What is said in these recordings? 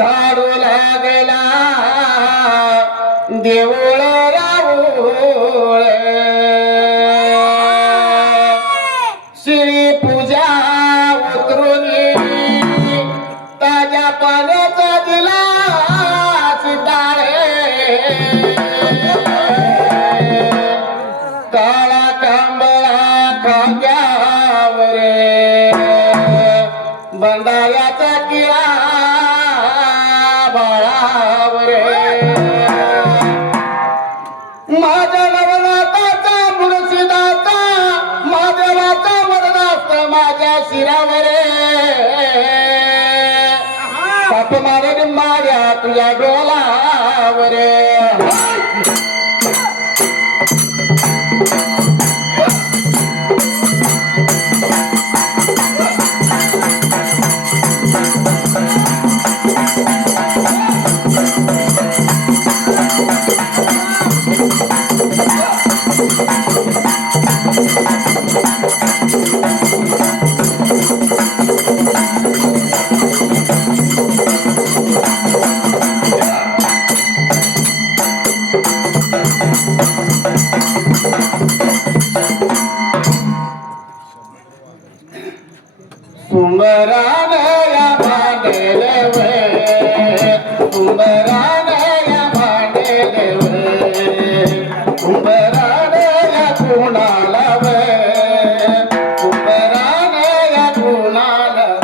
झाडू लागला देऊळ राऊळ श्री पूजा उतरून ताज्या पाण्याचा दिला सिताळे काळा कांबळा खांद्यावर बंडाऱ्याचा किळा बाळावर माझ्या नवनाथाचा मुळशीदाचा महादेवाचा वरदास्त माझ्या शिरावर साप मारेन माझ्या तुझ्या डोलावर सुंदरानया भांडेलवे सुंदरानया भांडेलवे सुंदरानया कुणालवे सुंदरानया कुणालवे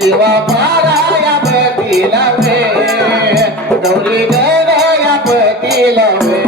शिवा पाराया पतीला वे गौरी गया पतीला वे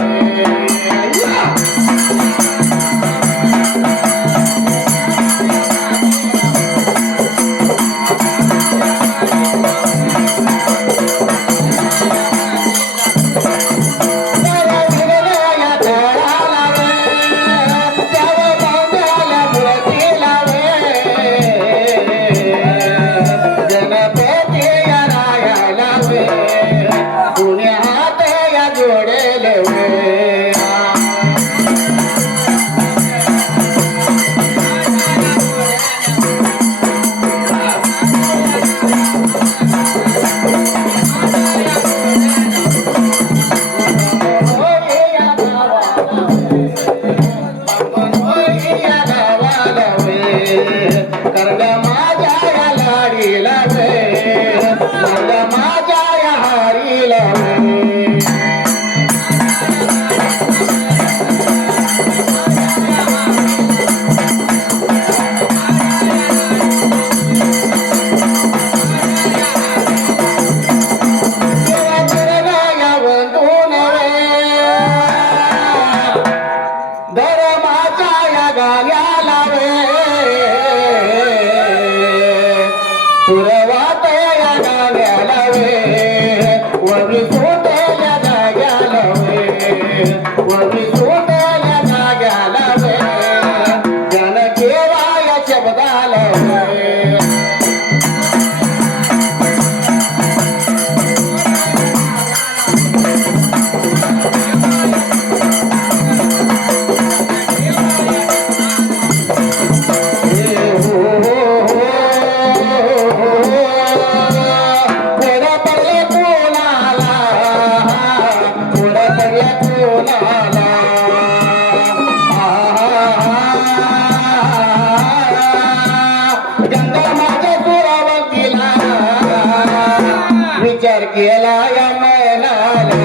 विचार केला या मैनाला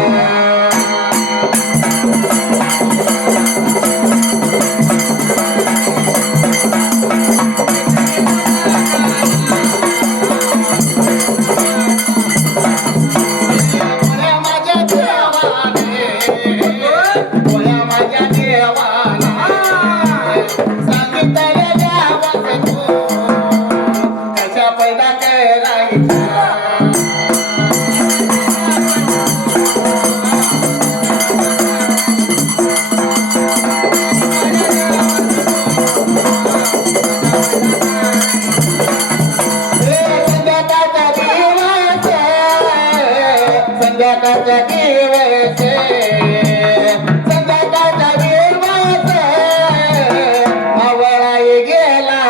पैदा करायचा संध्याकाळचा दिवस संध्याकाळचा दिवस मावळाई गेला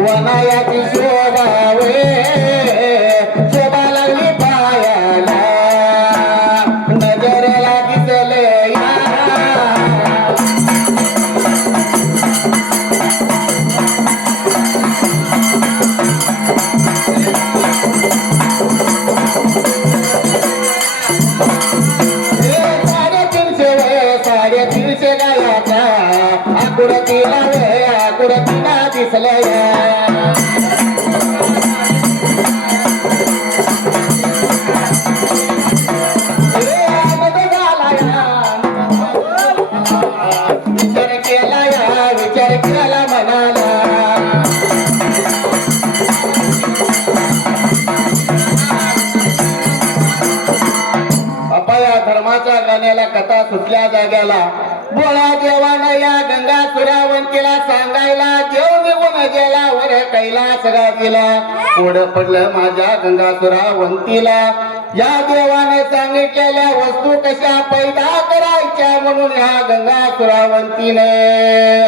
वनायाची शोभावे शोभा लागली पायाला नजरेला दिसले साडेतीनशे गायाचा आकुरतीला वे आकुरतीला दिसलया विचार केला मनाला अपया धर्माच्या गाण्याला कथा सुटल्या जाग्याला बोळा देवानं या गंगा सुरावंतीला सांगायला देव निघून गेला वर कैलास गादीला पुढं पडलं माझ्या गंगा सुरावंतीला या देवाने सांगितलेल्या वस्तू कशा पैदा करायच्या म्हणून ह्या गंगा सुरावंतीने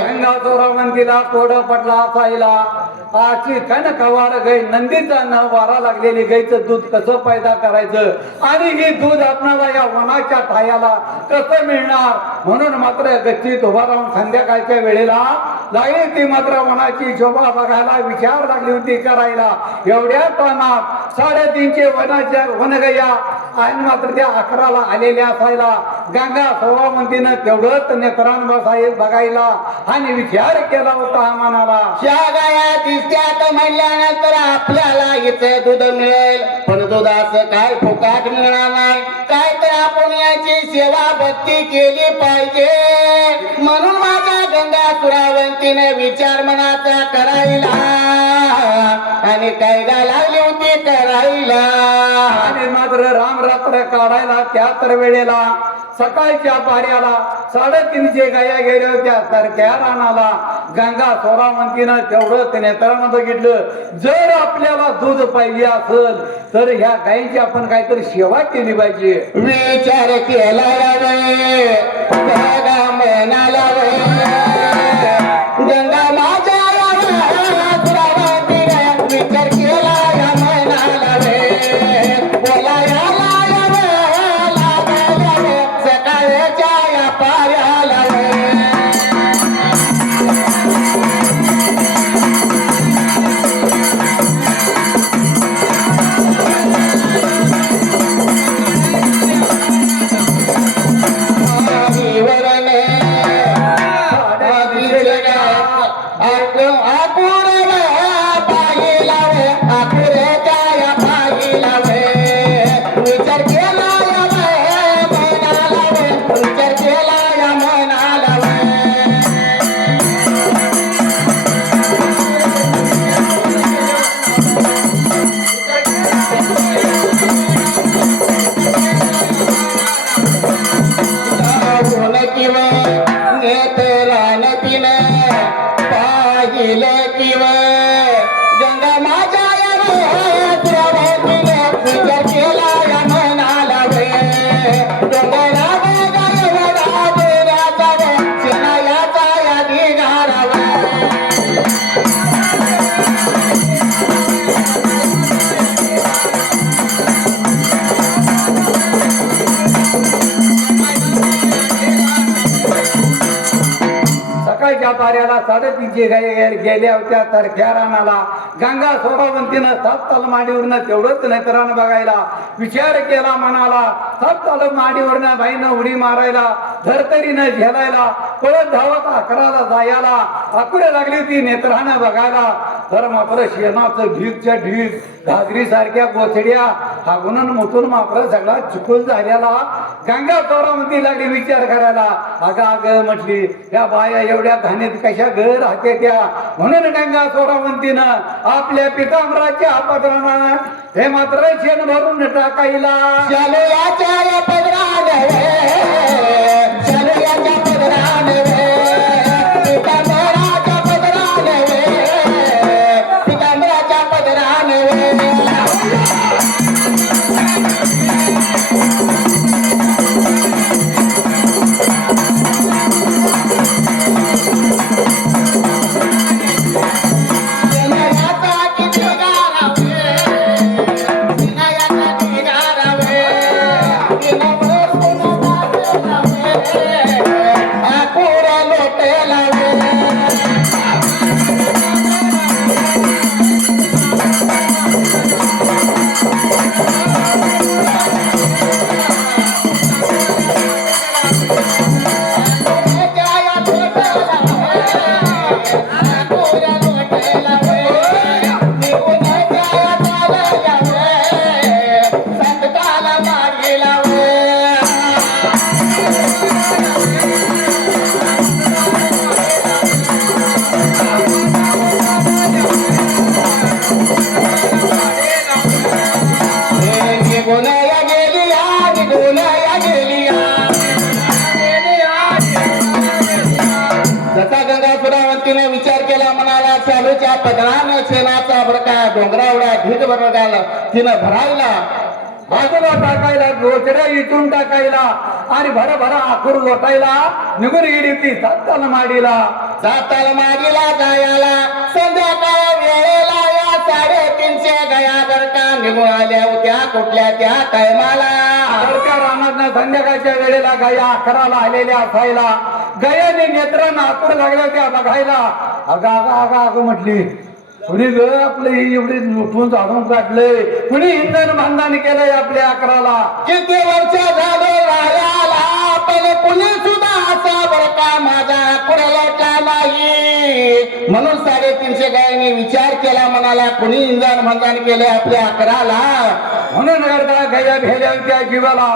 गंगा सुरावंतीला कोड पडला असायला आची कण कवार गाय नंदीचा न वारा लागलेली गायचं दूध कसं पैदा करायचं आणि हे दूध आपणाला या वनाच्या ठायाला कसं मिळणार म्हणून मात्र गच्चीत उभा राहून संध्याकाळच्या वेळेला लागली ती मात्र वनाची शोभा बघायला विचार लागली होती करायला एवढ्या तानात 350 वनाच्या वनगया आणि मात्र त्या 11ला आलेल्या असायला गंगा सुरावंतीनं तेवढंच नेत्रान बघायला आणि विचार केला होता मनाला त्या गाया दिसत्यात म्हणल्यानंतर आपल्याला इथं दूध मिळेल पण दुधाचं काय फुकाट मिळणार नाही काय तर आपण याची सेवा भक्ती केली पाहिजे म्हणून माझ्या गंगा सुरावंतीने विचार मनाचा करायला आणि काय गा लागली होती करायला आणि मात्र राम रात्र काढायला त्या तर वेळेला सकाळच्या पाऱ्याला 350 गाया गेल्या होत्या तर त्या रानाला गंगा सुरावंतीनं तेवढं त्याने तरण बघितलं जर आपल्याला दूध पाहिजे असेल तर ह्या गायींची आपण काहीतरी सेवा केली पाहिजे विचार केला म्हणाला गंगा माझ्या विचार केला म्हणाला बोलायला सकाळच्या या पाऱ्याला गंगा माझ्या विचार केला म्हणाला सेनायाचा यादी घारावा सकाळच्या पाऱ्याला 350 गाय गेल्या होत्या तर त्या रानाला गंगा सुरावंतीनं 7 ताल माडीवरनं तेवढंच नेत्रानं बघायला विचार केला मनाला 7 ताल माडीवरनं बाईनं उडी मारायला धरतरीनं झेलायला पळत धावत 11ला जायला अकुरे लागली होती नेत्रानं बघायला तर मात्र शेणाचं ढीगच्या ढीग घागरी सारख्या गोचड्या हागून मोठून मात्र सगळा चिखल झालेला गंगा चोरामध्ये लागली विचार करायला. अगं म्हटली या बाया एवढ्या घाणीत कशा घर राहते त्या. म्हणून गंगा चोरावंतीनं आपल्या पितांबराच्या पदरानं हे मात्र शेण भरून टाकायला. शालूयाच्या पदराने शालूयाच्या पदराने पितांबराच्या पदराने पितांबराच्या पदराने विचार केला म्हणाला चालूच्या पदरानं शेणाचा भडका डोंगरावड्या ढीग भरगाला तिनं भरायला बाजूला टाकायला गोचड्या इथून टाकायला आणि भरभरा आखूर लोटायला निघून गेली ती जाताल माडीला. जाताल माडीला जायला संध्याकाळ वेळेला या 350 गया बरका निघून आल्या होत्या कुठल्या त्या टायमाला. रानात संध्याकाळच्या वेळेला गया 11ला आलेल्या असायला. गयाने नेत्रांना आखूर लागल्या होत्या बघायला. अगं म्हटली कुणी ग आपलं एवढे लुटून झाडून काढलंय, कुणी इंधन बांधण केलंय आपल्या 11ला. किती वर्ष झालं राहायला पण कुणी सुद्धा असा बरका माझा कुणाला नाही. म्हणून 350 गायने विचार केला म्हणाला कुणी इंधन बांधण केलंय आपल्या 11ला. म्हणून करता गया भेल्या होत्या जीवाला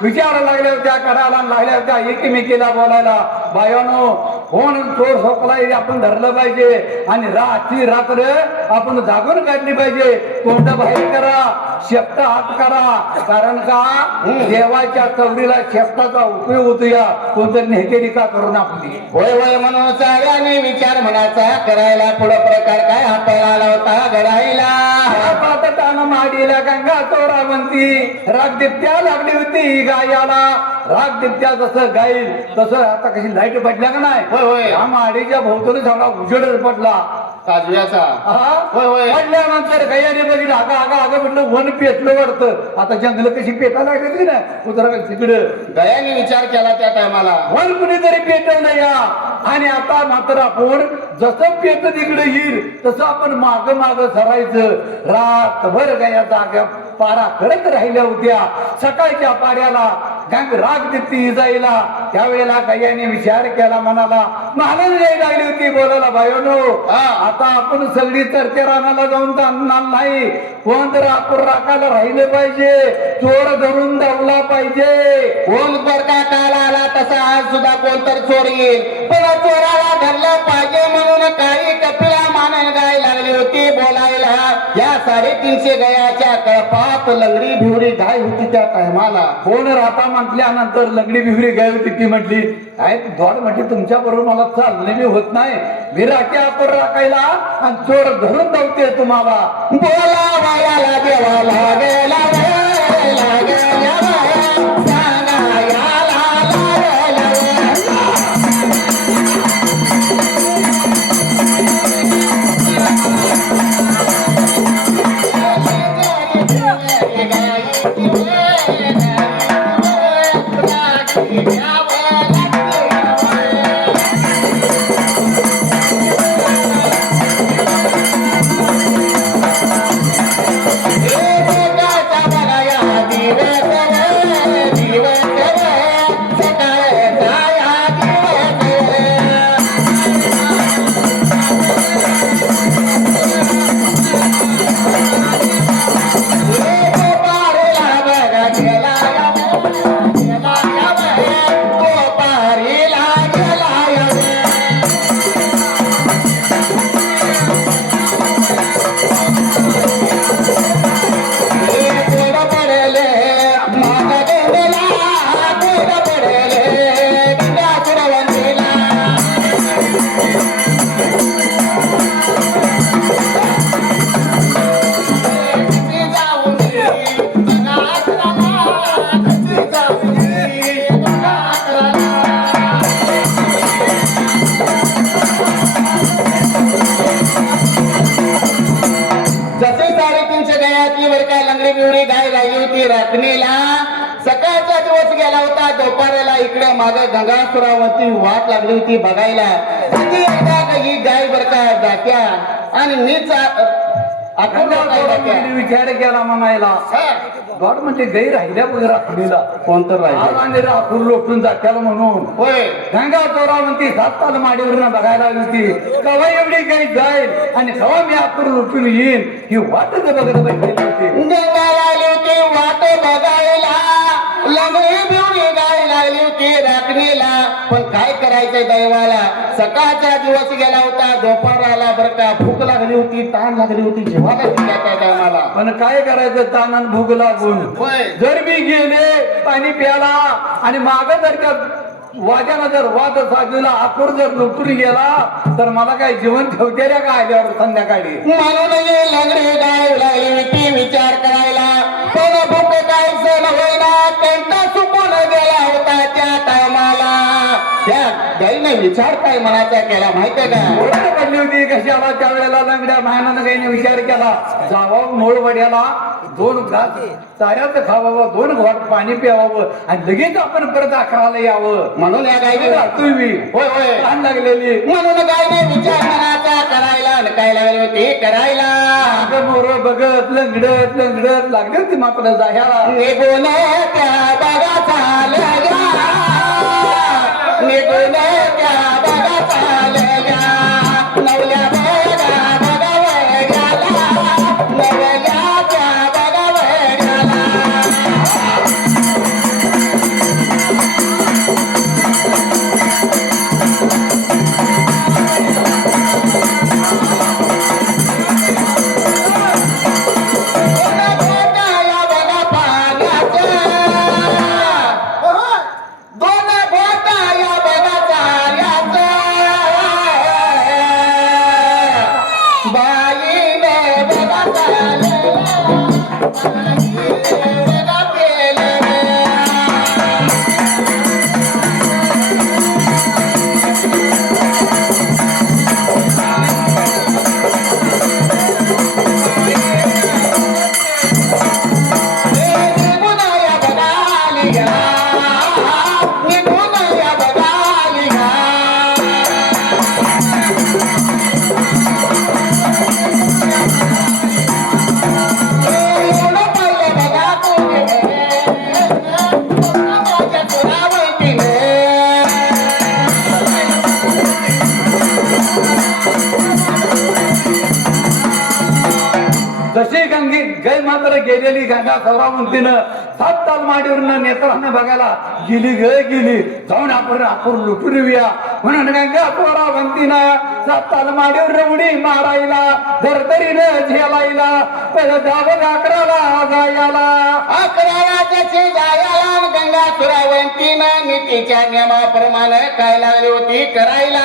विचार लागल्या होत्या करायला लागल्या होत्या एकमेकीला बोलायला. बायानो कोण चोर सोकलाय आपण धरलं पाहिजे आणि रात्र आपण जागून काढली पाहिजे. तोंड बाहेर करा, शेपटा हात करा, कारण का देवाच्या चवडीला शेपटाचा उपयोग होतो. या कोणतरी नेतेरी का करून आपली होय होय म्हणून सगळ्यांनी विचार म्हणायचा करायला. पुढे प्रकार काय हाताला आला होता घडायला. माडीला गंगा चोरावंती राग दिप्त्या लागली होती गायाला. राग दिप्त्या जसं गाईल तसं आता कशी लाईट पडल्या का नाही. होय होय या माडीच्या भोवतून सगळा उजेड पडला काजव्याचा. होय होय पडल्यानंतर गयाने बघितलं आगा म्हटलं वन पेटलं वाटतं. आता जंगल कशी पेटायला लागली ना कुत्रा तिकडं. गयाने विचार केला त्या टायमाला वन कुणीतरी पेटवलं या. आणि आता मात्र आपण जसं पेट तिकडे येईल तसं आपण माग सरायचं. रातभर गया जाग्या पारा करत राहिल्या होत्या. सकाळच्या पाड्याला राग दिप्ती जायला त्यावेळेला गयाने विचार केला म्हणाला महाराज यायला लागली होती बोलायला. बायोनो आता आपण सगळी चरते रानाला जाऊन आणणार नाही. कोण तर आपण राखायला राहिले पाहिजे. चोर धरून धावला पाहिजे. कोण बरका काल आला तसा आज सुद्धा कोणतर चोर येईल. पण चोराला धरलं पाहिजे म्हणून काही कपिला मानन गाय लागली होती बोलायला. या 350 गयाच्या कळपात लंगडी भिवरी गाय होती त्या टायमाला. कोण राहता म्हटल्यानंतर लंगडी भिवरी गाय होती. ती म्हटली काय धोड म्हटली तुमच्या बरोबर मला चालणे मी होत नाही. मी राख्या आपण राखायला आणि चोर धरून धावते तुम्हाला. बोला बायाला देवाला गेला होती राखणीला. सकाळचा दिवस गेला होता, दुपाराला इकडे मागे गंगासुरावरती वाट लागली होती बघायला. कधी एकदा काही गाय बर का जात्या आणि मीच विचार केला म्हणायला गॉड म्हणजे गैर राहिल्या वगैरे राखणीला कोणतं राहिलं आणि राखून लोटून जात्याला म्हणून होय. गंगा चोरा म्हणती 7 ताल माडीवर बघायला आली होती. कवा एवढी काही जाईल आणि कवा मी आखूर लुटून येईन ही वाटच बघत बसलेली होती. गंगाला आली होती वाट बघायला, लंगडी बिवडी गाय लागली होती राखणीला. पण काय करायचं दैवाला, सकाळचा दिवस गेला होता, दुपाराला बर का भूक लागली होती, ताण लागली होती, जेवायला दिल्या त्या टायमाला. पण काय करायचं तानान भूक लागून होय. जर मी गेले पाणी प्याला आणि माग जर त्या वाद्यानं जर वाद साजूला आपूर जर लुटून गेला तर मला काय जीवन ठेवते रे का आल्यावर संध्याकाळी. म्हणून लंगडी गाय लागली होती विचार करायला. पण भूक काय सण होईना, कंटा सुकून गेला होता त्या टायमाला. त्या गाईने विचार काय मनाचा केला माहितीये का? ओरड पडली होती कशाला त्यावेळेला लंगड्या मायानं गाईने विचार केला जावं मूळ वड्याला 2 घास चाऱ्याचं खावावं, 2 घोट पाणी प्यावावं आणि लगेच आपण परत 11ला यावं. म्हणून या गायने तुम्ही होय होय ताण लागलेली म्हणून गायने विचार मनाचा करायला आणि काय लागली होती करायला. अगं मोर बघत लंगडत लागली होती मात्र जाह्याला. निघून त्या बघा चालल्या, निघून त्या बघा चालल्या, नवल्या बघा बघा वळ्याला, नवल्या त्या बघा वळ्याला. जशी गंगी गै मात्र गेलेली गंगा सौरावंतीनं 7 ताल माडीवरनं नेत्रानं बघायला गेली गेली जाऊन आपण लुटून येऊया म्हणून गंगा सौरावंतीनं 7 ताल माडीवर उडी मारायला धरतरीनं झेलायला पहिलं जावं 11ला जायला. 11ला जशी जायला गंगा सुरावंतीनं नीतीच्या नियमाप्रमाणे काय लागली होती करायला.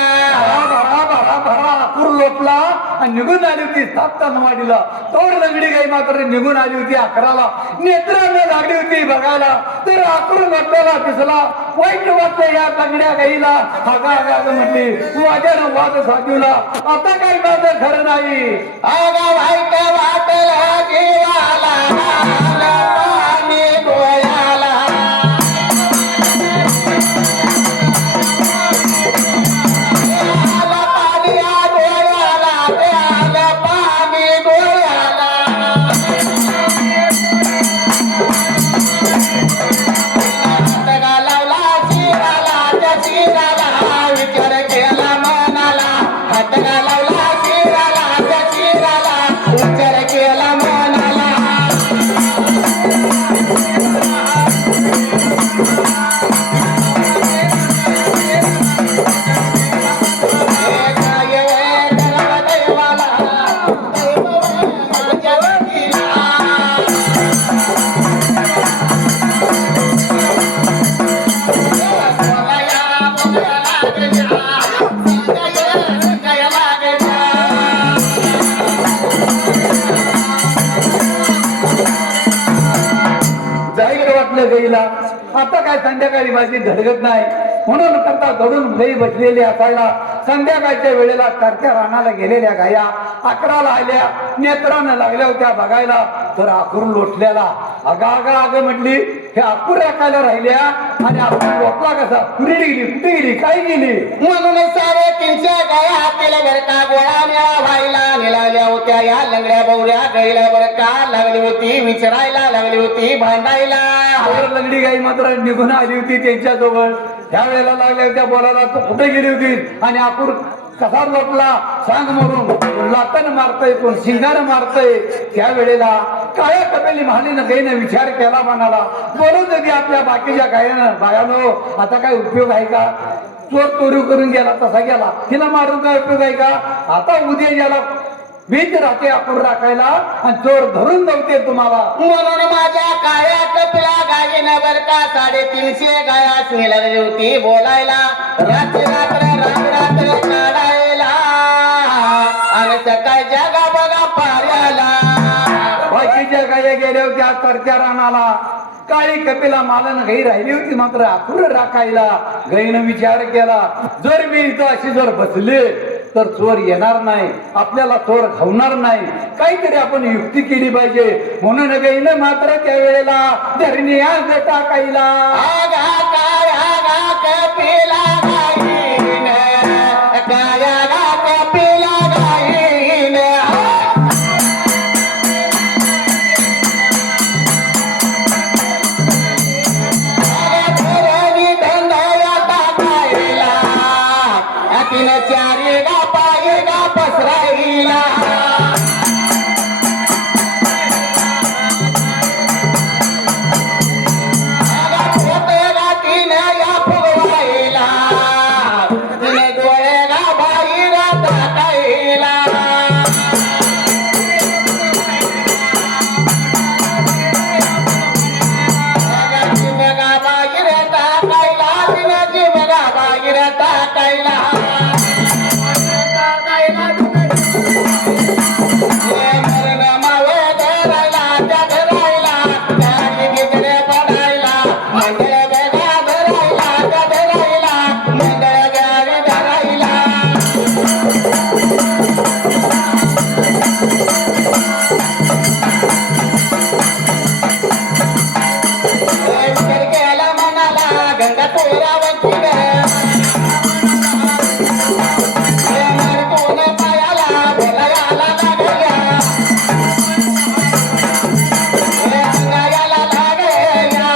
भरा आपूर लोटला आणि निघून आली होती 7 ताल माडीला. तोड लंगडी गाई मात्र निघून आली होती 11ला. नेत्रानं लागली होती बघायला तर आपूर लोटलेला दिसला. वाईट वाटलं या लंगड्या गाईला. हागा म्हणली वाद्यानं वाद साजूला आता काय माझं खरं नाही. आगा वाईट वाटला जीवाला, पाणी डोळ्याला. पाणी डोळ्याला, पाणी डोळ्याला. हातगा लावला शिराला, त्या शिराला विचार केला मनाला. हातगा लावला शिराला, त्या शिराला विचार केला मनाला. काय करावं दैवाला, माझ्या नदीला. जाईकडे वाटलं गाईला आता काय संध्याकाळी माझी धडगत नाही म्हणून करता दडून गाई बसलेली असायला. संध्याकाळच्या वेळेला करत्या रानाला गेलेल्या गाया 11ला आल्या नेत्रानं लागल्या होत्या बघायला तर आखूर लोटल्याला अगं म्हटली हे अपूर राखायला राहिल्या आणि आपण झोपला कसा कुठे गेली काय गेली म्हणून सारे 300 गाया हातीला बर का गोळा मेळा व्हायला निघाल्या होत्या या लंगड्या बवड्या गाईला बर का लागली होती विचारायला लागली होती भांडायला लंगडी गाई मात्र निघून आली होती त्यांच्याजवळ त्यावेळेला लागल्या होत्या बोलायला तो कुठे गेली होती आणि अपूर कसा झोपला सांग म्हणून लातन मारतय कोण शिंगार मारतय त्यावेळेला काळ्या कपेली महालीनं गाईनं विचार केला म्हणाला बोलत होती आपल्या बाकीच्या गायनं बायानो आता काय उपयोग आहे का चोर चोरी करून गेला तसा गेला तिला मारून काय उपयोग आहे का आता उद्या याला वीज राहते आपण राखायला आणि चोर धरून जाऊते तुम्हाला म्हणून माझ्या काळ्या कपल्या गायीनं बर का 350 गायास निघाली होती बोलायला रात्री रात्र काढायला आणि सकाळी जगा बघा पाऱ्याला बाकीच्या गाया गेल्या होत्या करत्या रानाला काळी कपिला मालन गाई राहिली होती मात्र आखूर राखायला गाईनं विचार केला जर मी इथं अशी जर बसले तर चोर येणार नाही आपल्याला चोर खावणार नाही काहीतरी आपण युक्ती केली पाहिजे म्हणून गाईनं मात्र त्यावेळेला धरणी आज टाकायला कपिला गायीनं काळ्या कपिला गायीनं चारी गा पायी गा पसराईला तिने या फुगवाईला तिने डोळे गा बाई गा टाकाईला जिमगा बाई रे टाकायला तिने जिमगा बाई रे टाकायला गंगा पोरावती पायाला बोलायला लागल्या अंगायाला लागल्या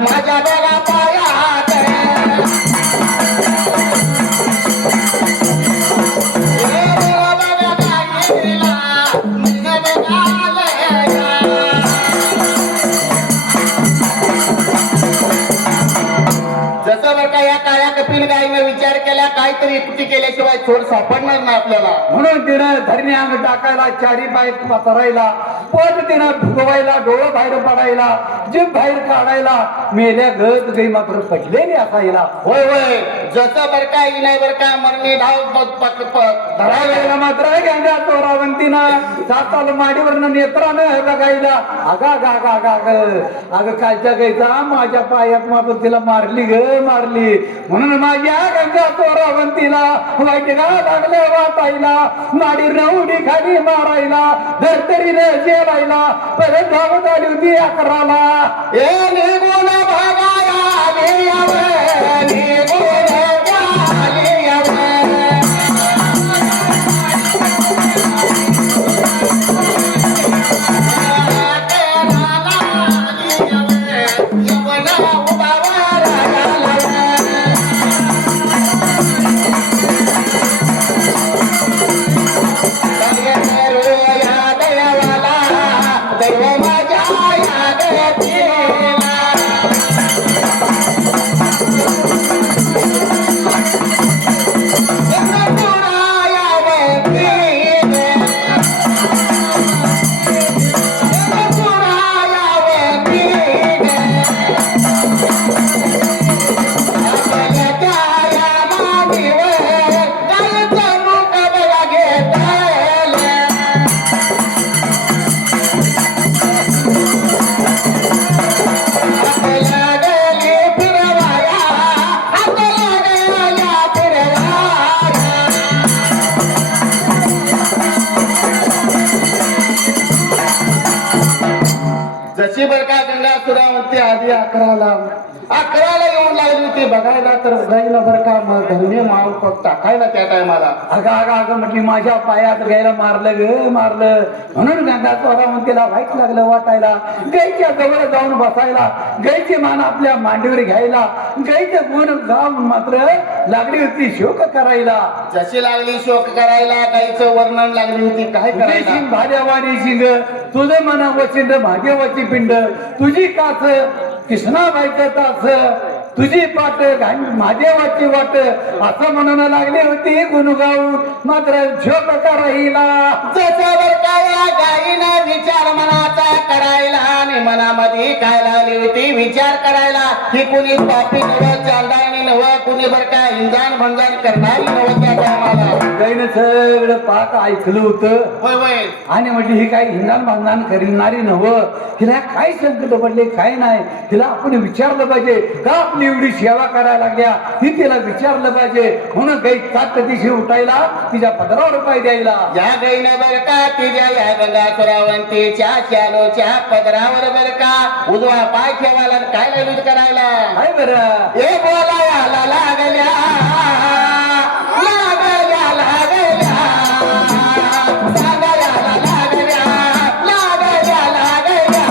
माझ्या बघा पायात जसं बरं का या काळ्या कपिल गायीनं विचार केला काहीतरी युक्ती केल्याशिवाय चोर सापडणार नाही आपल्याला म्हणून तिनं धरणी अंग टाकायला चारी बाई पसरायला पोट तिनं फुगवायला डोळं बाहेर पडायला जीभ बाहेर काढायला मेल्या गत गाई मात्र पडलेली असायला होय होय जसं बरं का नाही बरं का मरणी धाव धरायला मात्र गंगा चोरावंतीनं साताल माडीवरनं नेत्रानं बघायला अगं कालच्या गायचा माझ्या पायात मात्र तिला मारली ग मारली म्हणून माझ्या गंगा चोरावंतीला वाईट गा लागलं वाटायला माडी रवडी खाली मारायला धरतरीनं जेवायला परत धावत आली होती 11ला निघून भागाया निघून ती आधी 11ला येऊन लागली होती बघायला तर गाईला बरं का धर्मी माळ टाकायला त्या टायमाला. अगं म्हटली माझ्या पायात गायला मारलं ग मारलं म्हणून गंगा स्वरावंतीला वाईट लागलं वाटायला. गायच्या जवळ जाऊन बसायला, गायची मान आपल्या मांडीवर घ्यायला, गायचं गुण गाऊन मात्र लागली होती शोक करायला. जशी लागली शोक करायला गाईचं वर्णन लागली होती काय करायला. शिंग भाद्यावाणी शिंग तुझं मन वचिंड भाग्यवची पिंड तुझी काच कृष्णाबाईचं तास तुझी पाट महादेवाची वाट असं म्हणून लागली होती गुण गाऊन मात्र झोप करायला. जसं काय गाईनं विचार मनाचा करायला आणि मनामध्ये काय लागली होती विचार करायला. ही कुणी पापी नव चांदाणी नव कुणी बर का इंजान भंजान करणारी नव त्या टायमाला. गाईनं सगळं पाक ऐकलं होतं. होय होय. आणि म्हटली ही काही हिंदान भांडण करणारी नव हिला काय संकट पडले काय नाही तिला आपण विचारलं पाहिजे का आपली एवढी सेवा करायला लागल्या ही तिला विचारलं पाहिजे म्हणून गाई सात दिवशी उठायला तिच्या पदरावर पाय द्यायला. या गाईनं बर का तिच्या या गंगा सुरावंतीच्या शालोच्या पदरावर बर का उजवा पाय ठेवायला काय लागली करायला. काय बरं ए बोलायला लागल्या लागल्या लागल्या सांगायला लागल्या लागल्या लागल्या.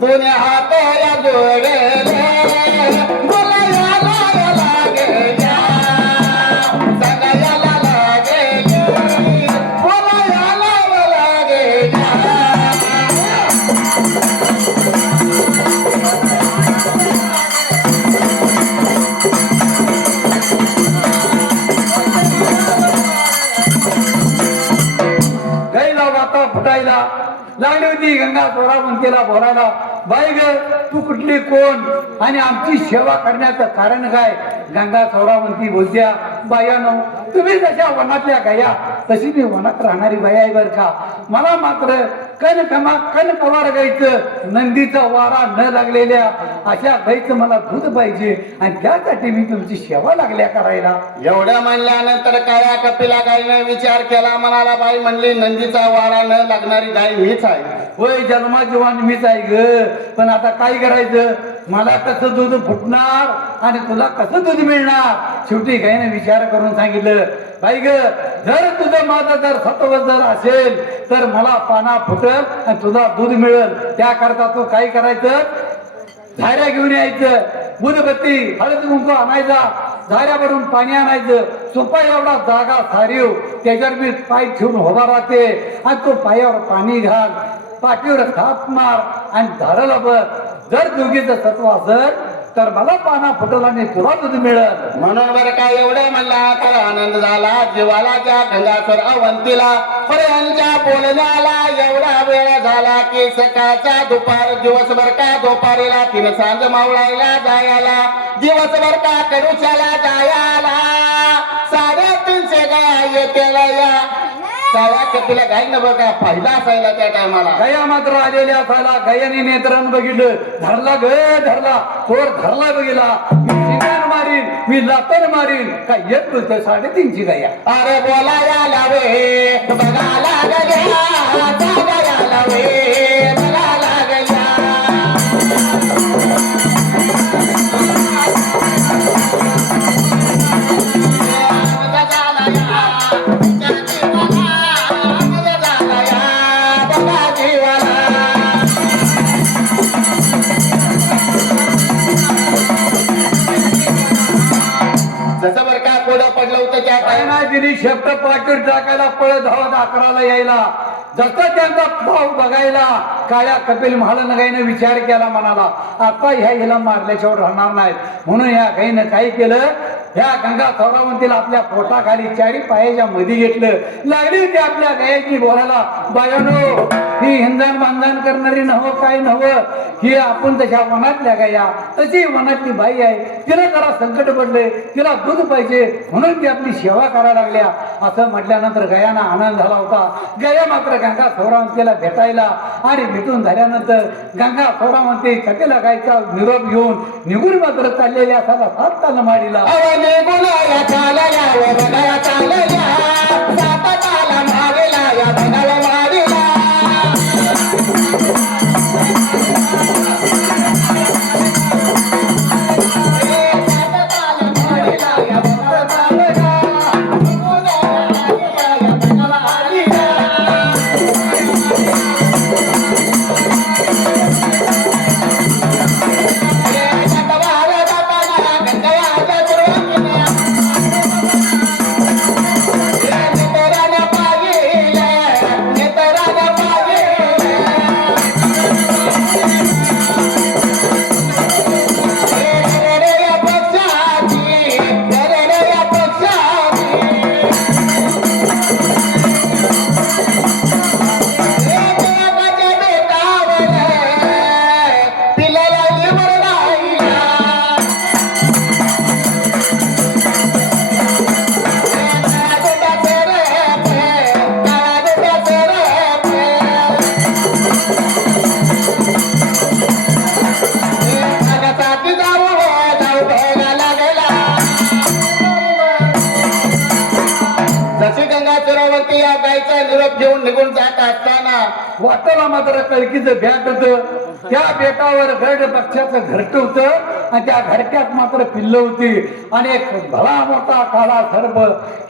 दोन्ही हाताला जोडले बोलायला लागल्या सांगायला लागली बोलायला लागल्या. गाईला वाता फुटायला लागली होती गंगा स्वरावंतीला बोलायला. बाई ग तू कुठली कोण आणि आमची सेवा करण्याचं कारण काय. गंगा स्वरावंती बोलत्या बायानो तुम्ही जशा वनातल्या गाया तशी मी वनात राहणारी बाई आहे बर का. मला मात्र कण कवार गायचं नंदीचा वारा न लागलेल्या अशा गायचं मला दूध पाहिजे आणि त्यासाठी मी तुमची सेवा लागल्या करायला. एवढ्या म्हणल्यानंतर काळ्या कपिला गायीने विचार केला. म्हणाला बाई म्हणली नंदीचा वारा न लागणारी गाय मीच आहे. होय जन्मा जीवन मीच आहे ग पण आता काय करायचं मला कसं दूध फुटणार आणि तुला कसं दूध मिळणार. शेवटी गायने विचार करून सांगितलं बाई ग जर तुझं माझं जर सत्व जर असेल तर मला पाना फुटल आणि तुला दूध मिळेल. त्याकरता तू काय करायचं झाऱ्या घेऊन यायचं उदबत्ती हळद कुंकू आणायचा झाऱ्या भरून पाणी आणायचं सोपा एवढा जागा सारीव त्याच्यावर मी पाय ठेवून उभा राहते आणि तो पायावर पाणी घाल पाठीवर थाप मार आणि झाडाला बघ जर दोघीचं सत्व असेल तर मला पाना फुटल आणि तुला दूध मिळेल. म्हणून बरं काय एवढं म्हणला तर आनंद झाला जीवाला त्या गंगासुर अवंतीला. यांच्या बोलण्याला एवढा वेळ झाला की सकाळचा दुपार दिवसभर का दुपारीला तिनं सांज मावळायला जायला दिवसभर का कडूच्याला जायला 350 गाया येतेला या काळ्या कपिला गाई न बघा फायदा असायला त्या टायमाला. गया मात्र आलेल्या असायला गयाने नेत्रानं बघितलं, धरला ग धरला, तोर धरला बघितला, मी शिंगान मारीन, मी लातर मारीन, काय येत बोलतोय 3.5ची गया. अरे बोलाया लावे बघा लागल्या, जागाया लावे बघा लागल्या. जसं बरं का पुढं पडलं होतं त्या काय नाही दिली शेपट पाठीवर टाकायला पळत धावत 11ला यायला. जसं त्यांचा भाव बघायला काळ्या कपिल महालनगाईनं विचार केला, म्हणाला आता ह्याला मारल्याशिवाय राहणार नाहीत. म्हणून ह्या गाईनं काय केलं, ह्या गंगा सौरावंतीला आपल्या पोटाखाली 4 पायाच्या मध्ये घेतलं. लागली होती आपल्या गायची बोलायला, बायानो ही हिंदान बांधण करणारी नव्ह, काय नव्ह, ही आपण तशा वनातल्या गाया, तशी वनातली बाई आहे, तिला जरा संकट पडले, तिला दूध पाहिजे म्हणून ती आपली सेवा करायला लागल्या. असं म्हटल्यानंतर गयाना आनंद झाला होता. गया मात्र गंगा सौरावंतीला भेटायला आणि भेटून झाल्यानंतर गंगा सौरावंती कपिला गायचा निरोप घेऊन निघून मात्र चाललेल्या असाला 7 ताल माडीला. बोलाया चालया बघाया चालया, साताला मागेला या बघायला मारीला. निरोप घेऊन निघून जात असताना वाटेला मात्र कळकीचं बॅट होतं. त्या बेटावर गड पक्षाचं घरट होतं आणि त्या घरट्यात मात्र पिल्ल होती आणि एक भला मोठा काळा सर्प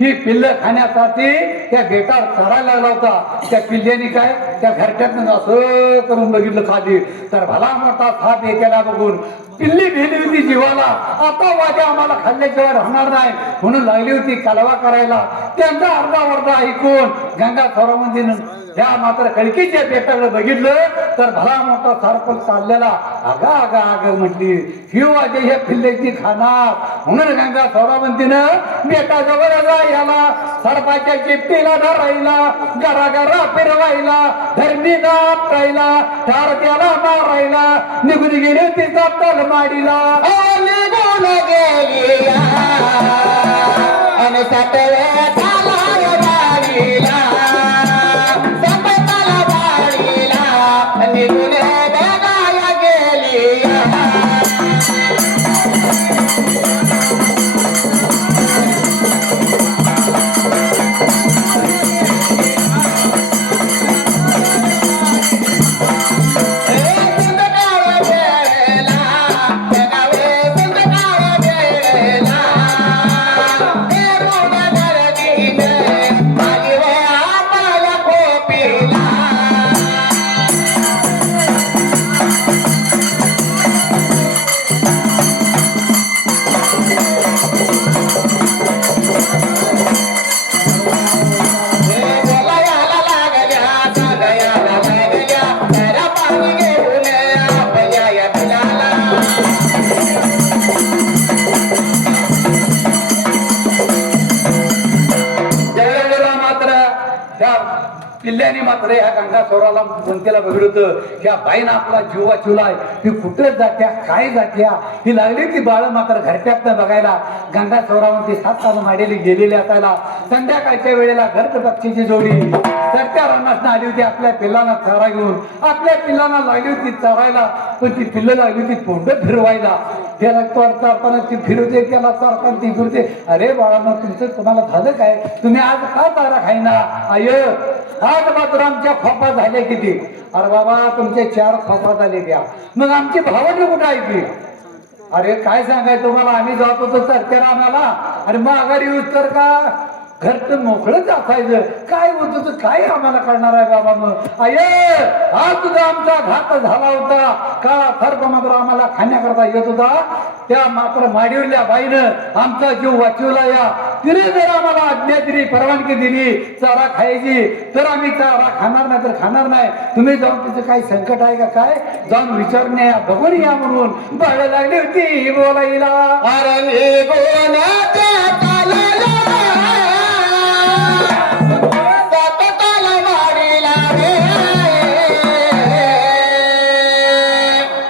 ही पिल्ल खाण्यासाठी त्या बेटावर चरायला लागला होता. त्या पिल्ल्याने काय त्या घरट्यातनं असं करून बघितलं खाली, तर भला मोठा साप एकाला बघून पिल्ली भेली होती जीवाला. आता वाजा आम्हाला खाल्ल्याशिवाय राहणार नाही म्हणून लागली होती कालवा करायला. त्यांचा अर्धा ऐकून गंगा सौरावंतीनं त्या मात्र कळकीच्या बेटाकडे बघितलं तर भला मोठा सर्प चाललेला. आगा आगा आग म्हटली, ही वाजे हे पिल्ल्याची खाणार. म्हणून गंगा सौरावंतीनं बेटाजवळ याला सर्पाच्या चिपटीला धरायला, गरा गरा फिरवायला, धरणीला आपटायला, ठार त्याला मारायला, निघून गेली तिचा तल माडीला. निघून गेली आणि सातव्या तालावर वाढीला, सातव्याला वाढीला निघून बघायला गेली. किल्ल्याने मात्र ह्या गंगा चोराला वंतीला बघित ह्या बाईनं आपला जीव वाचवलाय. ही कुठे जात्या काय जात्या ही लागली ती बाळ मात्र घरट्यात बघायला. गंगा चोरावंती 7 तास माडेली गेलेली असायला. संध्याकाळच्या वेळेला घरट पक्षीची जोडी चरत्या रानात आली होती आपल्या पिल्लांना चारा घेऊन. आपल्या पिल्लांना लागली होती चरायला, पण ती पिल्लं लागली होती तोंड फिरवायला. त्याला चारताना ती फिरवते, त्याला चारताना ती फिरते. अरे बाळांनो, तुमचं तुम्हाला झालं काय? तुम्ही आज का चारा खाईना? आय आज मात्र आमच्या खोपा झाल्या किती? अरे बाबा, तुमचे 4 खोपा झाले द्या. मग आमची भावंड कुठं आहे की? अरे काय सांगाय तुम्हाला, आम्ही जात होतो चरत्या रानाला आणि माघारी येऊस तर का घरचं मोकळंच असायचं. काय होत होतं काय आम्हाला कळणार आहे बाबा? मग आय हा सुद्धा आमचा घात झाला होता. काळा सर्प मात्र आम्हाला खाण्याकरता येत होता. त्या मात्र माडीवरल्या बाईनं आमचा जीव वाचवला. या तिने जर आम्हाला आज्ञा दिली, परवानगी दिली चारा खायची, तर आम्ही चारा खाणार नाही तर खाणार नाही. तुम्ही जाऊन तिचं काही संकट आहे का काय जाऊन विचारून या, बघून या म्हणून बाळ लागली होती बोलायला. अरे गोण्याच्या तालाला सतताला मारीला रे,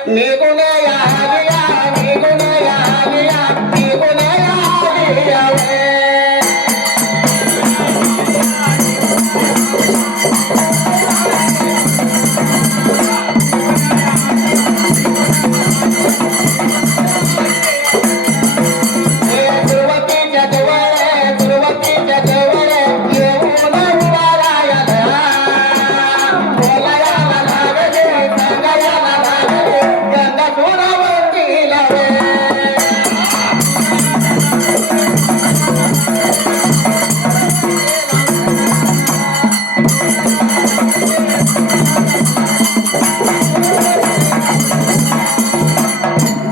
निघून या आलिया, निघून या आलिया, निघून या आलिया रे. सुरुवातीच्या जवळ, सुरुवातीच्या जवळ येऊन उभा राहिला. बोलायला लागले, सांगायला लागले, गंगा चोरावंतीला रे.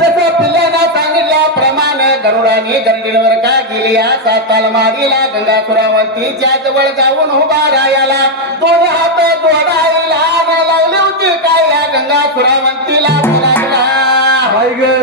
जसं पिल्लांना सांगितल्याप्रमाणे गरुडाने गंडीवर का गेली. 7 ताल मारीला गंगा सुरावंतीच्या जवळ जाऊन उभा राहायला. 2 हात जोडायला लागली होती काय या गंगा सुरावंतीला बोलायला. बाई ग,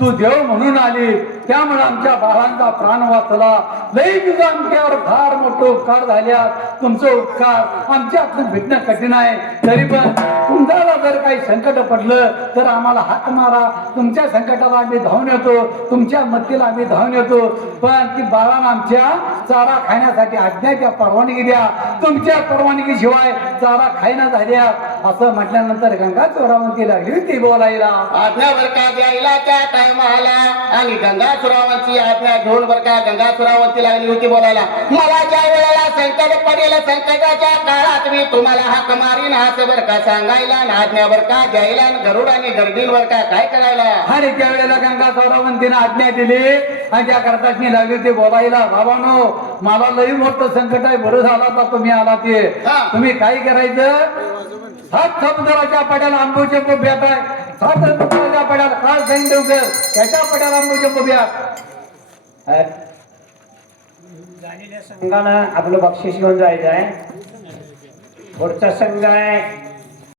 तू देव म्हणून आली त्यामुळे आमच्या बाळांचा प्राण वाचला. लई तुझं आमच्यावर फार मोठं उपकार झाल्यात. तुमचं उपकार आमच्या हातून भेटणं कठीण आहे. तरी पण तुम्हाला जर काही संकट पडलं तर आम्हाला हाक मारा. तुमच्या संकटाला आम्ही धावून येतो, तुमच्या मदतीला आम्ही धावून येतो. पण ती बाळांना आमच्या चारा खाण्यासाठी आज्ञाच्या परवानगी द्या. तुमच्या परवानगीशिवाय चारा खायना झाल्या असं म्हटल्यानंतर गंगा चोरावंती लागली होती बोलायला. आज्ञावर का द्यायला त्या टायमाला आणि गंगा सुरावंती आज्ञा घेऊन बर का गंगा सुरावंती लागली होती बोलायला. मला ज्या वेळेला संकट पडेल, संकटाच्या काळात मी तुम्हाला हाक मारीन असं बर का सांगायला, आज्ञावर का द्यायला, गरुड आणि गर्दींवर का काय करायला. आणि त्यावेळेला गंगा चोरावंतीने आज्ञा दिली आणि त्या करताच लागली होती बोलायला. बाबांनो, मला लई मोठं संकट आहे, बरं झाला तर तुम्ही आला. ते तुम्ही काय करायचं, 7 समुद्राच्या पड्याला आंबूचे भेट आहे. 7 समुद्राच्या पड्याला काल सांगितलं त्याच्या पड्याला आंबूचे भेट. झालेल्या संघानं आपलं बक्षीस घेऊन जायचं आहे. पुढचा संघ आहे